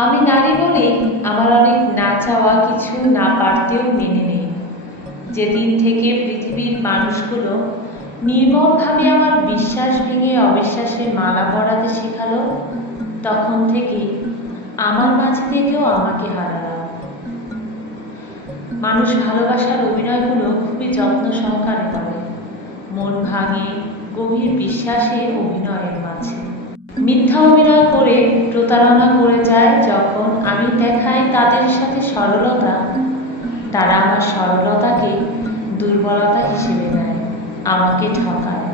আমি নারী বলে আমার অনেক না চাওয়া কিছু না পারতেও মেনে নেই। যেদিন থেকে পৃথিবীর মানুষগুলো নির্মমভাবে আমার বিশ্বাস ভেঙে অবিশ্বাসে মালা পরাতে শেখালো, তখন থেকে আমার মাঝে থেকেও আমাকে হারালাম। মানুষ ভালোবাসার অভিনয়গুলো খুবই যত্ন সহকারে করে, মন ভাঙে গভীর বিশ্বাসে অভিনয়ের মাঝে। মিথ্যা অভিনয় করে প্রতারণা করে যায় যখন আমি দেখাই তাদের সাথে সরলতা, তারা আমার সরলতাকে দুর্বলতা হিসেবে নেয়, আমাকে ঠকায়।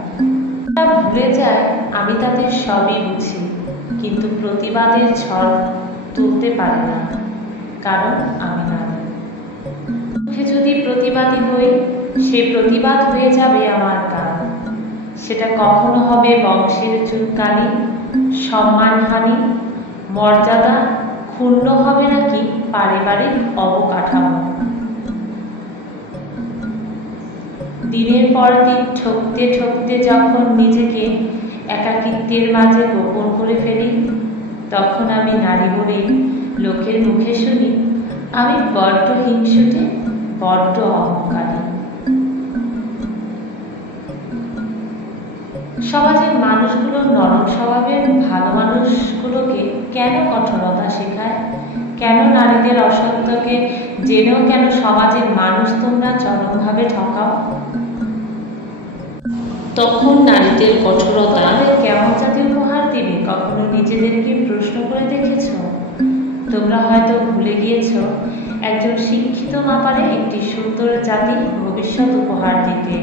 তারা ভুলে যায় আমি তাদের সবই বুঝি, কিন্তু প্রতিবাদের ঝড় তুলতে পারে না, কারণ আমি নারী। মুখে যদি প্রতিবাদী হই, সেই প্রতিবাদ হয়ে যাবে আমার গান। সেটা কখনো হবে বংশের চুনকালি, সম্মানহানি, মর্যাদা ক্ষুণ্ণ হবে নাকি পারিবারিক অবকাঠামো। দিনের পর দিন ঠকতে ঠকতে যখন নিজেকে একাকিত্বের মাঝে গোপন করে ফেলি, তখন আমি নারী বলে লোকের মুখে শুনি আমি বড্ড হিংসুটে, বড্ড অহংকারী। সমাজের মানুষগুলো নরম স্বভাবের ভালো মানুষগুলোকে কেন কঠোরতা শেখায়? কেন নারীদের অসত্যকে জেনেও কেন সমাজের মানুষ তোমরা চরমভাবে ঠকাও? তখন নারীদের কঠোরতা কেমন জাতীয় উপহার দিবে কখনো নিজেদেরকে প্রশ্ন করে দেখেছ? তোমরা হয়তো ভুলে গিয়েছ একজন শিক্ষিত মা পারে একটি সুন্দর জাতি ভবিষ্যৎ উপহার দিতে।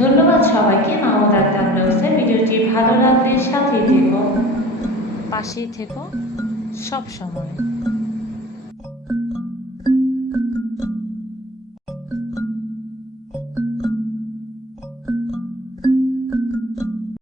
ধন্যবাদ সবাইকে। মাহমুদ আক্তার ব্লগসের ভিডিওটি ভালো লাগলে সাথেই থেকো, পাশেই থেকো সব সময়।